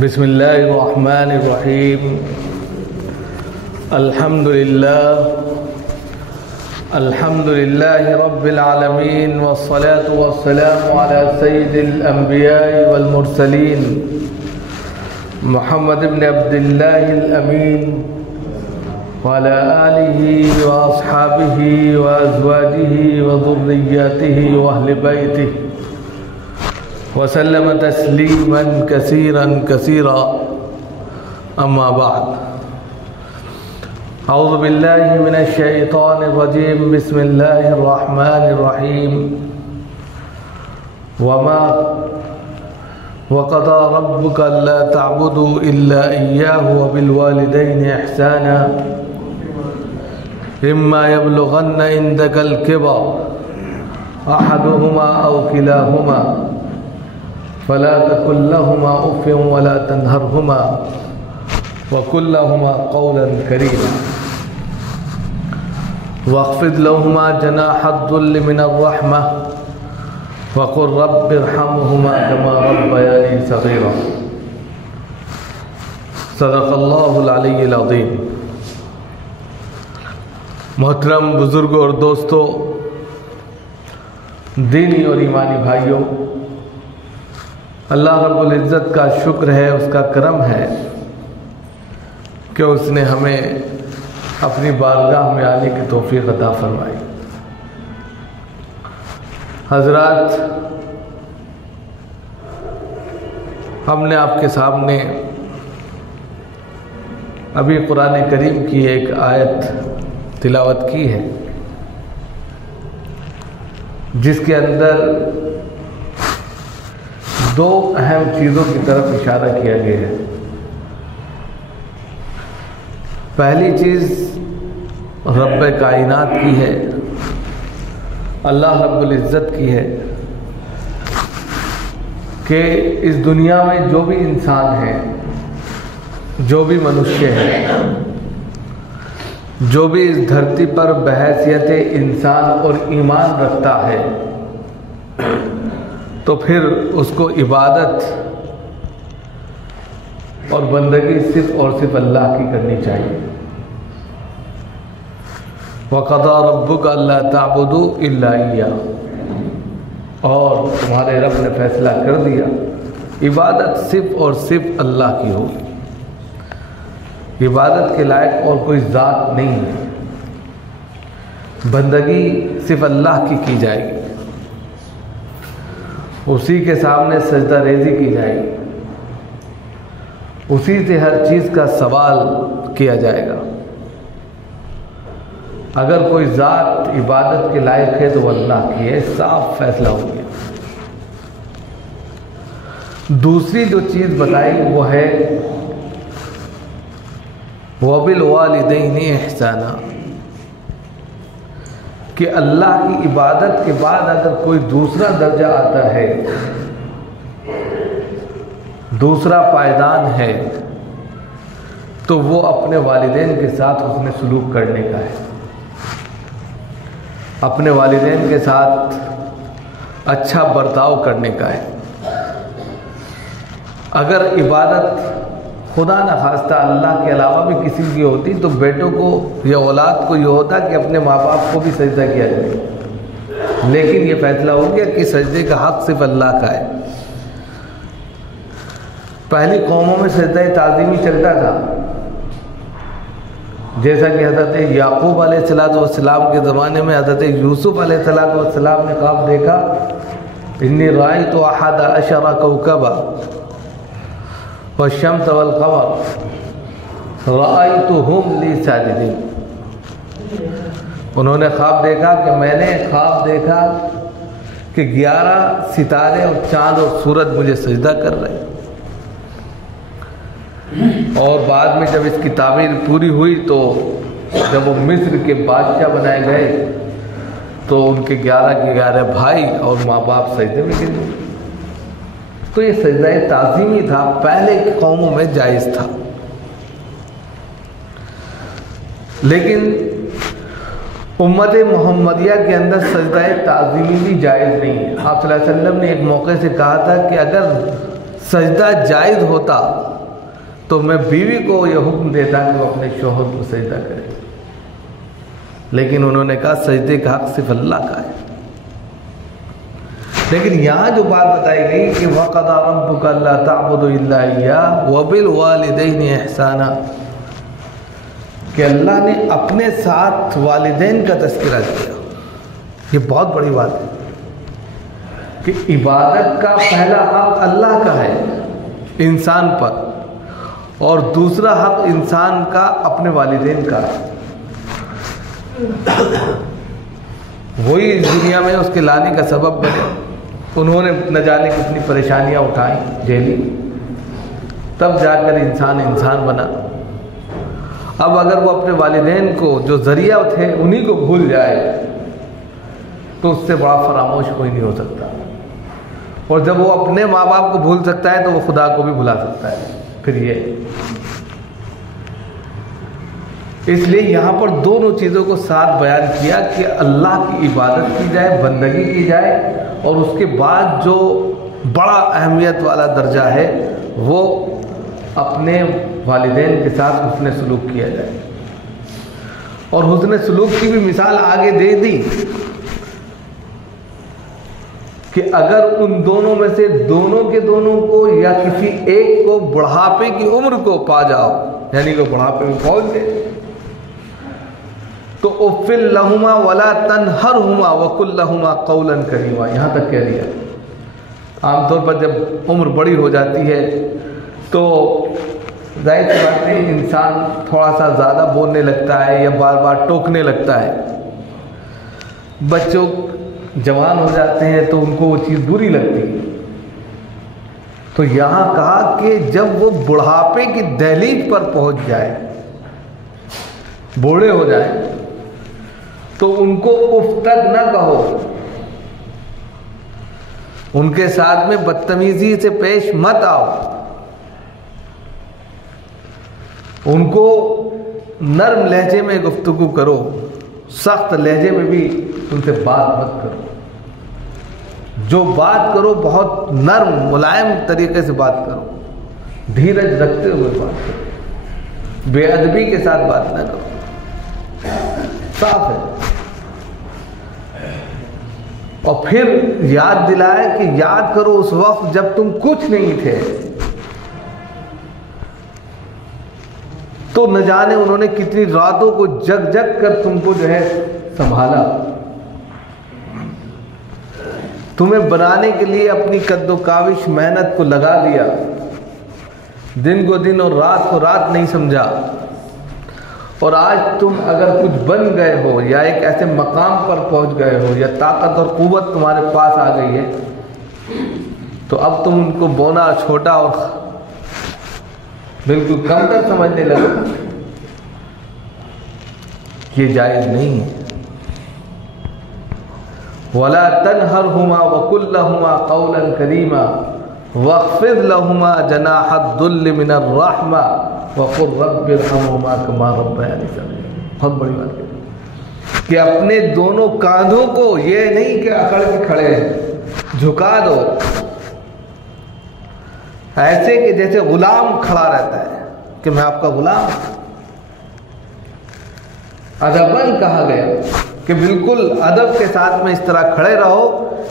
بسم الله الرحمن الرحيم. الحمد لله رب العالمين، والصلاة والسلام على سيد الأنبياء والمرسلين محمد بن عبد الله الأمين وعلى آله وأصحابه وأزواجه وذرياته وأهل بيته وسلم تسليما كثيرا أما بعد. أعوذ بالله من الشيطان الرجيم. بسم الله الرحمن الرحيم. وقضى ربك ألا تعبدوا إلا إياه وبالوالدين إحسانا إما يبلغن عندك الكبر أحدهما أو كلاهما فلا تقل لهما أف ولا تنهرهما وقل لهما قولا كريما واخفض لهما جناح الذل من الرحمة وقل رب ارحمهما كما ربياني صغيرا. صدق اللہ العلی العظیم. محترم بزرگوں اور دوستوں، دینی اور ایمانی بھائیوں، اللہ رب العزت کا شکر ہے، اس کا کرم ہے کہ اس نے ہمیں اپنی بارگاہ میں آنے کی توفیق عطا فرمائی. حضرات، ہم نے آپ کے سامنے ابھی قرآن کریم کی ایک آیت تلاوت کی ہے جس کے اندر دو اہم چیزوں کی طرف اشارہ کیا گیا ہے. پہلی چیز رب کائنات کی ہے، اللہ رب العزت کی ہے کہ اس دنیا میں جو بھی انسان ہے، جو بھی منشیہ ہے، جو بھی اس دھرتی پر بحیثیت انسان اور ایمان رکھتا ہے، تو پھر اس کو عبادت اور بندگی صرف اور صرف اللہ کی کرنی چاہیے. وَقَضَى رَبُّكَ أَلَّا تَعْبُدُوا إِلَّا إِيَّاهُ، اور تمہارے رب نے فیصلہ کر دیا عبادت صرف اور صرف اللہ کی ہوگی. عبادت کے لائق اور کوئی ذات نہیں ہے، بندگی صرف اللہ کی جائے گی، اسی کے سامنے سجدہ ریزی کی جائے گی، اسی سے ہر چیز کا سوال کیا جائے گا. اگر کوئی ذات عبادت کے لائق ہے تو وہ اللہ کی ہے، صاف فیصلہ ہو گیا. دوسری جو چیز بتائی وہ ہے وَبِالْوَالِدَيْنِ إِحْسَانًا، کہ اللہ کی عبادت کے بعد اگر کوئی دوسرا درجہ آتا ہے، دوسرا پائیدان ہے، تو وہ اپنے والدین کے ساتھ حسن سلوک کرنے کا ہے، اپنے والدین کے ساتھ اچھا برتاؤ کرنے کا ہے. اگر عبادت خدا نہ خواستہ اللہ کے علاوہ بھی کسی کی ہوتی تو بیٹوں کو یا اولاد کو یہ ہوتا کہ اپنے ماں باپ کو بھی سجدہ کیا جائے، لیکن یہ فیصلہ ہو گیا کہ سجدے کا حق صرف اللہ کا ہے. پہلی قوموں میں سجدہ تعظیمی چلتا تھا، جیسا کہ حضرت یعقوب علیہ السلام کے زمانے میں حضرت یوسف علیہ السلام نے خواب دیکھا، انی رأیت احد عشر کوکبا والشمس والقمر رأیتہم لی ساجدین. انہوں نے خواب دیکھا کہ میں نے خواب دیکھا کہ 11 ستارے اور چاند اور سورج مجھے سجدہ کر رہے ہیں. اور بعد میں جب اس کی تعبیر پوری ہوئی تو جب وہ مصر کے بادشاہ بنائے گئے تو ان کے 11 بھائی اور ماں باپ سجدے میں گر گئے. تو یہ سجدہ تعظیمی تھا، پہلے کی قوموں میں جائز تھا. لیکن امت محمدیہ کے اندر سجدہ تعظیمی بھی جائز نہیں ہے. آپ صلی اللہ علیہ وسلم نے ایک موقع سے کہا تھا کہ اگر سجدہ جائز ہوتا تو میں بیوی کو یہ حکم دیتا کہ وہ اپنے شوہر کو سجدہ کرے، لیکن انہوں نے کہا سجدے کا حق صرف اللہ کا ہے۔ لیکن یہاں جو بات بتائی گئی کہ وَقَضَىٰ رَبُّكَ أَلَّا تَعْبُدُوا إِلَّا إِيَّاهُ وَبِالْوَالِدَيْنِ إِحْسَانًا، کہ اللہ نے اپنے ساتھ والدین کا تذکرہ کیا۔ یہ بہت بڑی بات ہے کہ عبادت کا پہلا حق اللہ کا ہے انسان پر، اور دوسرا حق انسان کا اپنے والدین کا ہے۔ وہی دنیا میں اس کے لانے کا سبب بنے، انہوں نے نہ جانے کتنی پریشانیاں اٹھائیں، جھیلی، تب جا کر انسان بنا۔ اب اگر وہ اپنے والدین کو جو ذریعہ تھے انہی کو بھول جائے تو اس سے بڑا فراموش کوئی نہیں ہو سکتا، اور جب وہ اپنے ماں باپ کو بھول سکتا ہے تو وہ خدا کو بھی بھلا سکتا ہے۔ پھر یہ اس لیے یہاں پر دونوں چیزوں کو ساتھ بیان کیا کہ اللہ کی عبادت کی جائے، بندگی کی جائے، اور اس کے بعد جو بڑا اہمیت والا درجہ ہے وہ اپنے والدین کے ساتھ حسن سلوک کیا جائے۔ اور حسن سلوک کی بھی مثال آگے دے دی کہ اگر ان دونوں میں سے دونوں کے دونوں کو یا کسی ایک کو بڑھاپے کی عمر کو پا جاؤ، یعنی کہ بڑھاپے میں پہنچ گئے، تو اُفِّل لَهُمَا وَلَا تَنْهَرْهُمَا وَقُلْ لَهُمَا قَوْلًا كَرِيمًا، یہاں تک کہہ دیا۔ عام طور پر جب عمر بڑی ہو جاتی ہے تو ظاہر سی بات ہے انسان تھوڑا سا زیادہ بولنے لگتا ہے یا بار بار ٹوکنے لگتا ہے۔ بچوں جوان ہو جاتے ہیں تو ان کو وہ چیز بری لگتی ہے، تو یہاں کہا کہ جب وہ بڑھاپے کی دہلیز پر پہنچ جائے، بوڑھے ہو جائیں، تو ان کو اف تک نہ کہو، ان کے ساتھ میں بدتمیزی سے پیش مت آؤ، ان کو نرم لہجے میں گفتگو کرو، سخت لہجے میں بھی ان سے بات مت کرو، جو بات کرو بہت نرم ملائم طریقے سے بات کرو، دھیرج رکھتے ہوئے بات کرو، بے ادبی کے ساتھ بات نہ کرو، صاف ہے۔ اور پھر یاد دلائے کہ یاد کرو اس وقت جب تم کچھ نہیں تھے، تو نہ جانے انہوں نے کتنی راتوں کو جگ جگ کر تم کو جو ہے سنبھالا، تمہیں بنانے کے لیے اپنی قد و کاوش محنت کو لگا دیا، دن کو دن اور رات کو رات نہیں سمجھا، اور آج تم اگر کچھ بن گئے ہو یا ایک ایسے مقام پر پہنچ گئے ہو یا طاقت اور قوت تمہارے پاس آ گئی ہے، تو اب تم ان کو بونا چھوٹا اور بالکل کمتر سمجھنے لگے، یہ جائز نہیں ہے۔ وَلَا تَنْهَرْهُمَا وَقُلْ لَهُمَا قَوْلًا كَرِيمًا وَاخْفِضْ لَهُمَا جَنَاحَ الذُّلِّ مِنَ الرَّحْمَةِ وَقُلْ رَبِّ ارْحَمْهُمَا كَمَا رَبَّيَانِي صَغِيرًا۔ بہت بڑی بات ہے کہ اپنے دونوں کاندھوں کو یہ نہیں کہ اکڑ کے کھڑے ہیں، جھکا دو، ایسے کہ جیسے غلام کھڑا رہتا ہے کہ میں آپ کا غلام ہوں۔ ادباً کہا گیا کہ بالکل ادب کے ساتھ میں اس طرح کھڑے رہو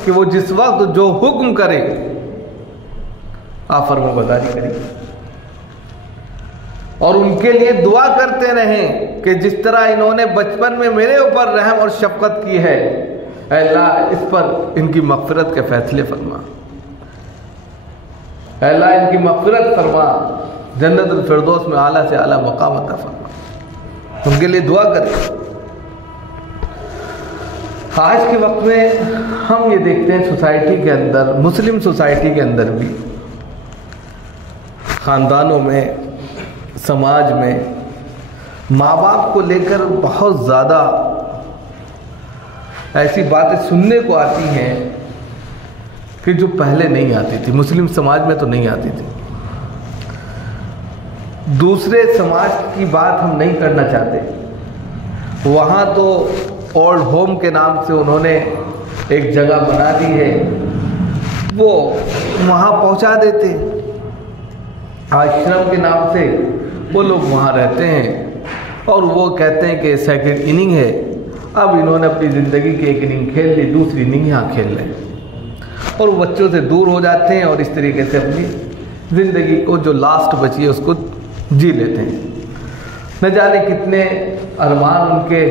کہ وہ جس وقت جو حکم کرے آپ فرما برداری کریں، اور ان کے لیے دعا کرتے رہیں کہ جس طرح انہوں نے بچپن میں میرے اوپر رحم اور شفقت کی ہے، اے اللہ اس پر ان کی مغفرت کے فیصلے فرما، اے اللہ ان کی مغفرت فرما، جنت الفردوس میں اعلیٰ سے اعلیٰ مقام عطا فرما، ان کے لیے دعا کریں۔ آج کے وقت میں ہم یہ دیکھتے ہیں سوسائٹی کے اندر، مسلم سوسائٹی کے اندر بھی، خاندانوں میں، سماج میں ماں باپ کو لے کر بہت زیادہ ایسی باتیں سننے کو آتی ہیں کہ جو پہلے نہیں آتی تھی، مسلم سماج میں تو نہیں آتی تھی۔ دوسرے سماج کی بات ہم نہیں کرنا چاہتے، وہاں تو اولڈ ہوم کے نام سے انہوں نے ایک جگہ بنا دی ہے، وہ وہاں پہنچا دیتے، आश्रम के नाम से वो लोग वहाँ रहते हैं और वो कहते हैं कि सेकंड इनिंग है, अब इन्होंने अपनी ज़िंदगी की एक इनिंग खेल ली, दूसरी इनिंग यहाँ खेल रहे हैं और वो बच्चों से दूर हो जाते हैं और इस तरीके से अपनी ज़िंदगी को जो लास्ट बची है उसको जी लेते हैं। न जाने कितने अरमान उनके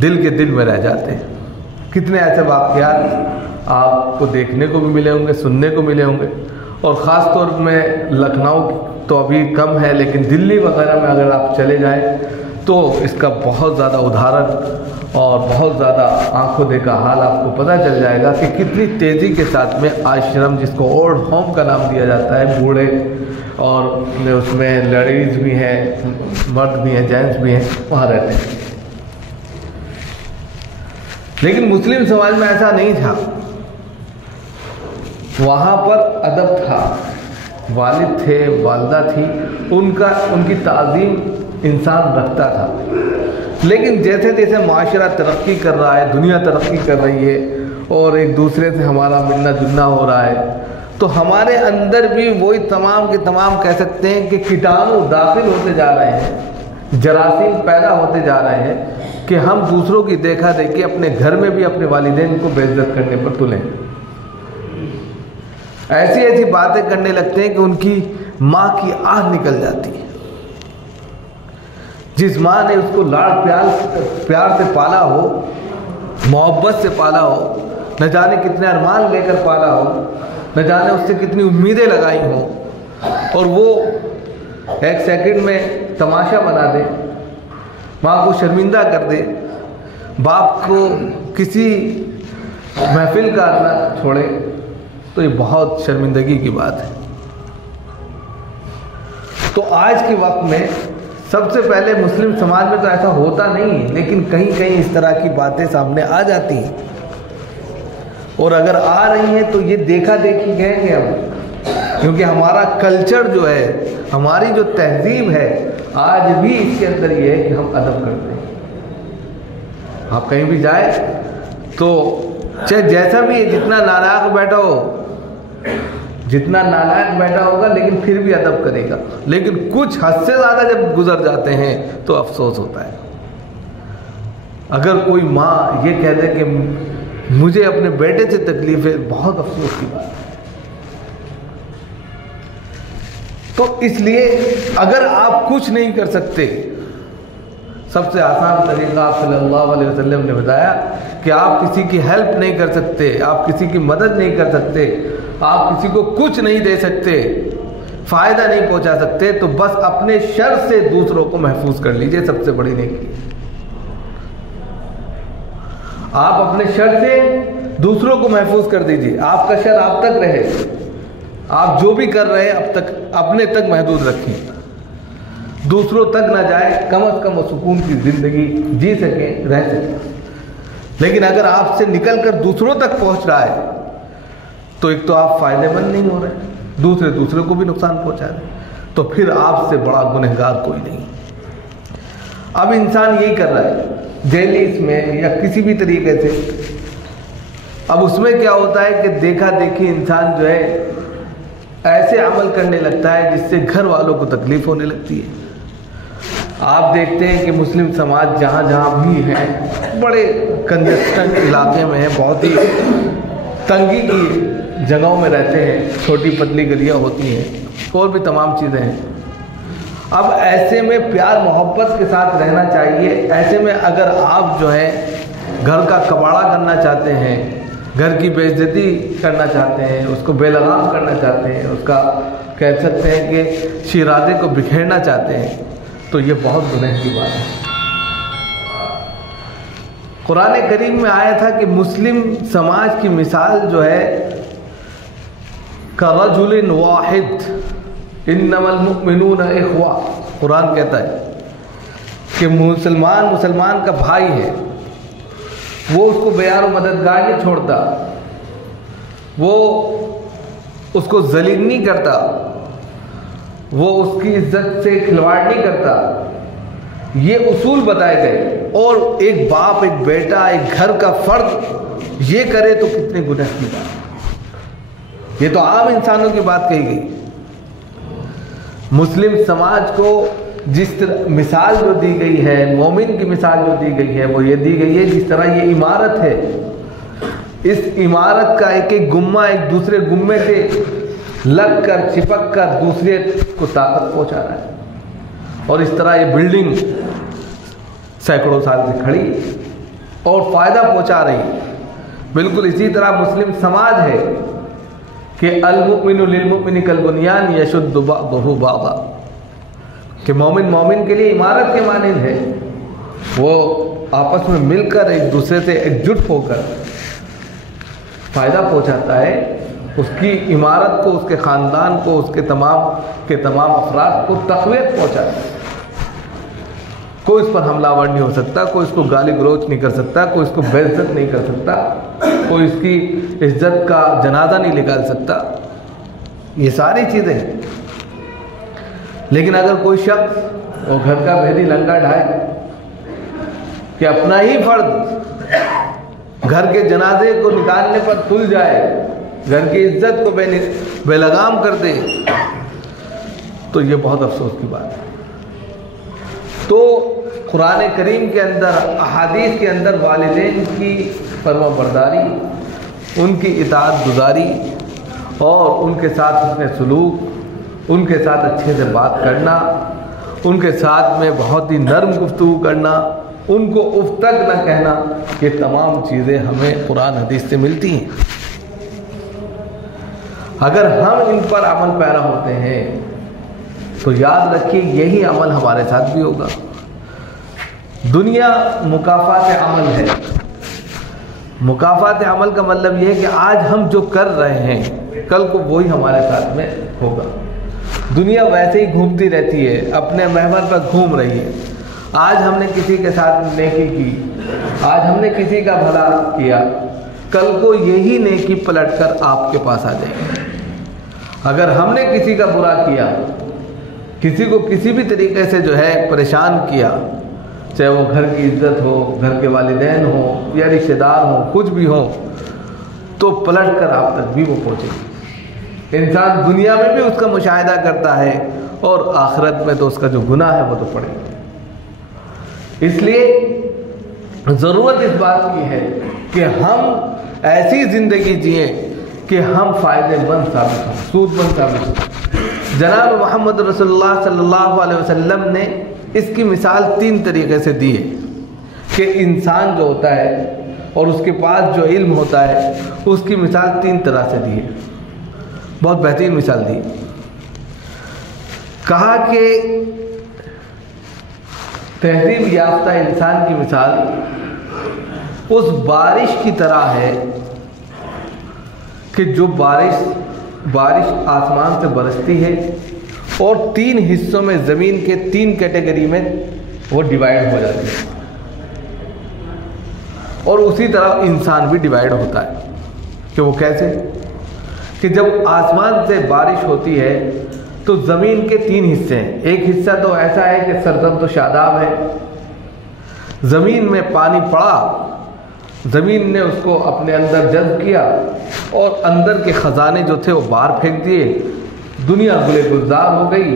दिल के दिल में रह जाते हैं। कितने ऐसे वाक़यात आपको देखने को भी मिले होंगे, सुनने को मिले होंगे, और ख़ास तौर में लखनऊ तो अभी कम है, लेकिन दिल्ली वगैरह में अगर आप चले जाएं तो इसका बहुत ज़्यादा उदाहरण और बहुत ज़्यादा आंखों देखा हाल आपको पता चल जाएगा कि कितनी तेज़ी के साथ में आश्रम, जिसको ओल्ड होम का नाम दिया जाता है, बूढ़े और उसमें लेडीज़ भी हैं, मर्द भी हैं, जेंट्स भी हैं, वहाँ रहते हैं। लेकिन मुस्लिम समाज में ऐसा नहीं था। वहाँ पर अदब था, वालिद थे, वालदा थी, उनकी ताज़ीम इंसान रखता था। लेकिन जैसे जैसे माशरा तरक्की कर रहा है, दुनिया तरक्की कर रही है और एक दूसरे से हमारा मिलना जुलना हो रहा है, तो हमारे अंदर भी वही तमाम के तमाम कह सकते हैं कि कीटाणु दाखिल होते जा रहे हैं, जरासीम पैदा होते जा रहे हैं कि हम दूसरों की देखा देखी अपने घर में भी अपने वालिदैन को बेइज्जत करने पर तुलें। ऐसी ऐसी बातें करने लगते हैं कि उनकी माँ की आह निकल जाती है। जिस माँ ने उसको लाड़ प्यार से पाला हो, मोहब्बत से पाला हो, न जाने कितने अरमान लेकर पाला हो, न जाने उससे कितनी उम्मीदें लगाई हो, और वो एक सेकंड में तमाशा बना दे, माँ को शर्मिंदा कर दे, बाप को किसी महफिल का ना छोड़े, तो ये बहुत शर्मिंदगी की बात है। तो आज के वक्त में सबसे पहले मुस्लिम समाज में तो ऐसा होता नहीं है, लेकिन कहीं कहीं इस तरह की बातें सामने आ जाती हैं, और अगर आ रही हैं तो ये देखा देखी कहेंगे हम, क्योंकि हमारा कल्चर जो है, हमारी जो तहजीब है, आज भी इसके अंदर ये है कि हम अदब करते हैं। आप कहीं भी जाए तो चाहे जैसा भी है, जितना नालायक बैठा हो, जितना नालायक बैठा होगा, लेकिन फिर भी अदब करेगा। लेकिन कुछ हद से ज़्यादा जब गुजर जाते हैं तो अफसोस होता है। अगर कोई माँ ये कह दे कि मुझे अपने बेटे से तकलीफ है, बहुत अफसोस की बात है। तो इसलिए अगर आप कुछ नहीं कर सकते, सबसे आसान तरीका आप सल्लल्लाहु अलैहि वसल्लम ने बताया कि आप किसी की हेल्प नहीं कर सकते, आप किसी की मदद नहीं कर सकते, आप किसी को कुछ नहीं दे सकते, फ़ायदा नहीं पहुंचा सकते, तो बस अपने शर से दूसरों को महफूज कर लीजिए। सबसे बड़ी नेकी, आप अपने शर से दूसरों को महफूज कर दीजिए। आपका शर आप तक रहे, आप जो भी कर रहे हैं अब तक अपने तक महदूद रखिए, दूसरों तक ना जाए, कम से कम वो सुकून की ज़िंदगी जी सकें, रह सकें। लेकिन अगर आपसे निकलकर दूसरों तक पहुंच रहा है तो एक तो आप फ़ायदेमंद नहीं हो रहे, दूसरे को भी नुकसान पहुंचा रहे, तो फिर आपसे बड़ा गुनहगार कोई नहीं। अब इंसान यही कर रहा है जेलिस में या किसी भी तरीके से। अब उसमें क्या होता है कि देखा देखी इंसान जो है ऐसे अमल करने लगता है जिससे घर वालों को तकलीफ होने लगती है। आप देखते हैं कि मुस्लिम समाज जहाँ जहाँ भी है, बड़े कंजस्टेड इलाके में है, बहुत ही तंगी की जगहों में रहते हैं, छोटी पतली गलियाँ होती हैं, और भी तमाम चीज़ें हैं। अब ऐसे में प्यार मोहब्बत के साथ रहना चाहिए। ऐसे में अगर आप जो है घर का कबाड़ा करना चाहते हैं, घर की बेइज्जती करना चाहते हैं, उसको बेलगाम करना चाहते हैं, उसका कह सकते हैं कि शिराज़े को बिखेरना चाहते हैं, तो ये बहुत गुनाह की बात है। कुरान करीम में आया था कि मुस्लिम समाज की मिसाल जो है करजुलिन वाहिद इन्नमल मुमिनूना इख्वा। कुरान कहता है कि मुसलमान का भाई है, वो उसको बेयार मददगार नहीं छोड़ता, वो उसको जलील नहीं करता, वो उसकी इज्जत से खिलवाड़ नहीं करता। ये उसूल बताए गए। और एक बाप, एक बेटा, एक घर का फर्द ये करे तो कितने गुनाह की बात। ये तो आम इंसानों की बात कही गई। मुस्लिम समाज को जिस तरह मिसाल जो दी गई है, मोमिन की मिसाल जो दी गई है, वो ये दी गई है जिस तरह ये इमारत है, इस इमारत का एक एक गुम्मा एक दूसरे गुम्मे से लग कर चिपक कर दूसरे को ताकत पहुंचा रहा है। और इस तरह ये बिल्डिंग सैकड़ों साल से खड़ी और फायदा पहुंचा रही है। बिल्कुल इसी तरह मुस्लिम समाज है कि अल-मुमिनु लिल-मुमिनि कल-बुनियान यशुद्दु बअदुहु बअदा, कि मोमिन मोमिन के लिए इमारत के मानिंद है, वो आपस में मिलकर एक दूसरे से एकजुट होकर फायदा पहुंचाता है, उसकी इमारत को, उसके ख़ानदान को, उसके तमाम अफराद को तक़वियत पहुंचाता है। कोई इस पर हमलावर नहीं हो सकता, कोई इसको गाली गलौज नहीं कर सकता, कोई इसको बेइज्जत नहीं कर सकता, कोई इसकी इज्जत का जनाजा नहीं निकाल सकता, ये सारी चीज़ें हैं। लेकिन अगर कोई शख्स वो घर का भेदी लंका ढाए कि अपना ही फर्द घर के जनाजे को निकालने पर तुल जाए, घर की इज्जत को बेलगाम कर दे, तो ये बहुत अफसोस की बात है। तो कुरान करीम के अंदर, अहादीस के अंदर वालिदैन की फरमाबरदारी, उनकी इताअत गुजारी और उनके साथ उसने सलूक, उनके साथ अच्छे से बात करना, उनके साथ में बहुत ही नरम गुफ्तगू करना, उनको उफ तक न कहना, ये तमाम चीज़ें हमें कुरान हदीस से मिलती हैं। अगर हम इन पर अमल पैरा होते हैं तो याद रखिए यही अमल हमारे साथ भी होगा। दुनिया मुकाफात अमल है। मुकाफात अमल का मतलब यह है कि आज हम जो कर रहे हैं कल को वही हमारे साथ में होगा। दुनिया वैसे ही घूमती रहती है, अपने महवर पर घूम रही है। आज हमने किसी के साथ नेकी की, आज हमने किसी का भला किया, कल को यही नेकी पलटकर आपके पास आ जाएगी। अगर हमने किसी का बुरा किया, किसी को किसी भी तरीके से जो है परेशान किया, चाहे वो घर की इज्जत हो, घर के वालिदैन हो या रिश्तेदार हो, कुछ भी हो, तो पलट कर आप तक भी वो पहुँचेगी। इंसान दुनिया में भी उसका मुशाहिदा करता है और आखिरत में तो उसका जो गुनाह है वो तो पड़ेगा। इसलिए ज़रूरत इस बात की है कि हम ऐसी ज़िंदगी जिए कि हम फ़ायदेमंद साबित हों, सूदमंद साबित हों। जनाब मोहम्मद रसूलुल्लाह सल्लल्लाहु अलैहि वसल्लम ने इसकी मिसाल 3 तरीके से दी है कि इंसान जो होता है और उसके पास जो इल्म होता है उसकी मिसाल 3 तरह से दी है। बहुत बेहतरीन मिसाल दी। कहा कि तहजीब याफ्ता इंसान की मिसाल उस बारिश की तरह है कि जो बारिश आसमान से बरसती है और 3 हिस्सों में ज़मीन के 3 कैटेगरी में वो डिवाइड हो जाती है। और उसी तरह इंसान भी डिवाइड होता है कि वो कैसे, कि जब आसमान से बारिश होती है तो ज़मीन के 3 हिस्से हैं। एक हिस्सा तो ऐसा है कि सरसब्ज़ और शादाब है, ज़मीन में पानी पड़ा, ज़मीन ने उसको अपने अंदर जज़्ब किया और अंदर के ख़जाने जो थे वो बाहर फेंक दिए, दुनिया गुले गुलजार हो गई।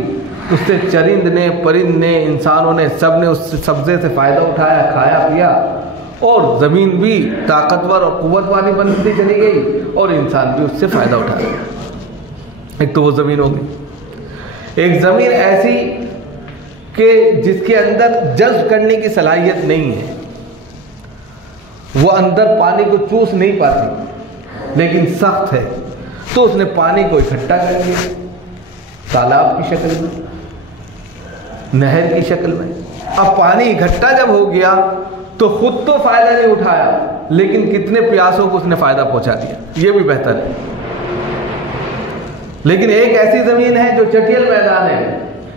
उससे चरिंद ने, परिंद ने, इंसानों ने, सब ने उस सब्ज़े से फ़ायदा उठाया, खाया पिया, और ज़मीन भी ताकतवर और क़ुव्वत वाली बनती चली गई और इंसान भी उससे फ़ायदा उठाया। एक तो वो ज़मीन हो गई। एक ज़मीन ऐसी कि जिसके अंदर जज़्ब करने की सलाहियत नहीं है, वो अंदर पानी को चूस नहीं पाती लेकिन सख्त है, तो उसने पानी को इकट्ठा कर लिया तालाब की शक्ल में, नहर की शक्ल में। अब पानी इकट्ठा जब हो गया तो खुद तो फायदा नहीं उठाया लेकिन कितने प्यासों को उसने फायदा पहुंचा दिया, ये भी बेहतर है। लेकिन एक ऐसी जमीन है जो चटियल मैदान है,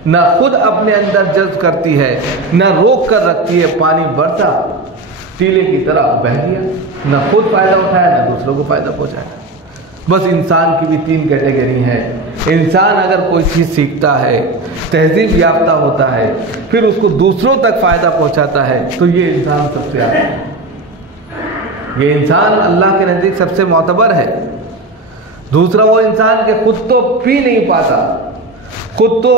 ना खुद अपने अंदर जज्ब करती है, ना रोक कर रखती है, पानी बरसा टीले की तरह बह गया, ना खुद फायदा उठाया ना दूसरों को फायदा पहुंचाया। बस इंसान की भी 3 कैटेगरी है। इंसान अगर कोई चीज़ सीखता है, तहजीब याफ्ता होता है, फिर उसको दूसरों तक फ़ायदा पहुंचाता है, तो ये इंसान सबसे आगे है। ये इंसान अल्लाह के नज़दीक सबसे मोतबर है। दूसरा वो इंसान के खुद तो पी नहीं पाता, خود تو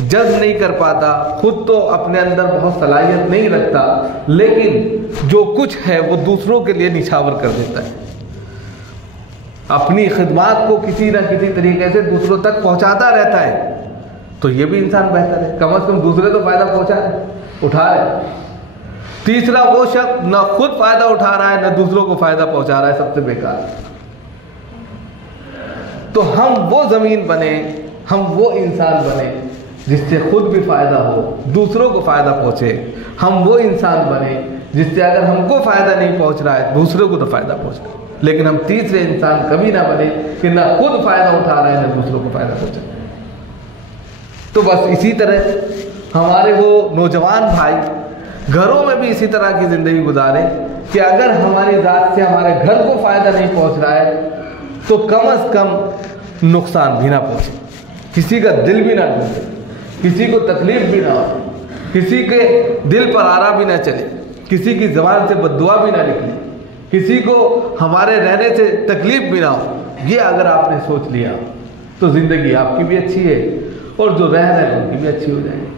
جذب نہیں کر پاتا، خود تو اپنے اندر بہت صلاحیت نہیں رکھتا، لیکن جو کچھ ہے وہ دوسروں کے لیے نچھاور کر دیتا ہے، اپنی خدمات کو کسی نہ کسی طریقے سے دوسروں تک پہنچاتا رہتا ہے، تو یہ بھی انسان بہتر ہے، کم از کم دوسرے تو فائدہ پہنچا رہے، اٹھا رہے۔ تیسرا وہ شخص نہ خود فائدہ اٹھا رہا ہے نہ دوسروں کو فائدہ پہنچا رہا ہے، سب سے بیکار۔ تو ہم وہ زمین بنے، ہم وہ انسان بنے جس سے خود بھی فائدہ ہو، دوسروں کو فائدہ پہنچے۔ ہم وہ انسان بنے جس سے اگر ہم کو فائدہ نہیں پہنچ رہا ہے دوسروں کو تو فائدہ پہنچ رہا ہے، لیکن ہم تیسرے انسان کبھی نہ بنے کہ نہ خود فائدہ اٹھا رہا ہے نہ دوسروں کو فائدہ پہنچا۔ تو بس اسی طرح ہمارے وہ نوجوان بھائی گھروں میں بھی اسی طرح کی زندگی گزارے کہ اگر ہماری ذات سے ہمارے گھر کو فائدہ نہیں پہنچ رہا ہے تو کم از کم نقصان بھی نہ پہنچے، کسی کا دل بھی نہ ٹوٹے، کسی کو تکلیف بھی نہ ہو، کسی کے دل پر آرا بھی نہ چلے، کسی کی زبان سے بد دعا بھی نہ نکلے، کسی کو ہمارے رہنے سے تکلیف بھی نہ ہو۔ یہ اگر آپ نے سوچ لیا تو زندگی آپ کی بھی اچھی ہے اور جو رہ رہے ہیں ان کی بھی اچھی ہو جائے گی۔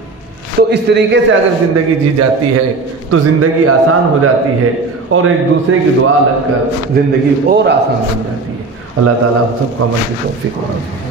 تو اس طریقے سے اگر زندگی جی جاتی ہے تو زندگی آسان ہو جاتی ہے، اور ایک دوسرے کی دعا لگ کر زندگی اور آسان بن جاتی ہے۔ اللہ تعالیٰ ہم سب کو عمل کی توفیق عطا فرمائے۔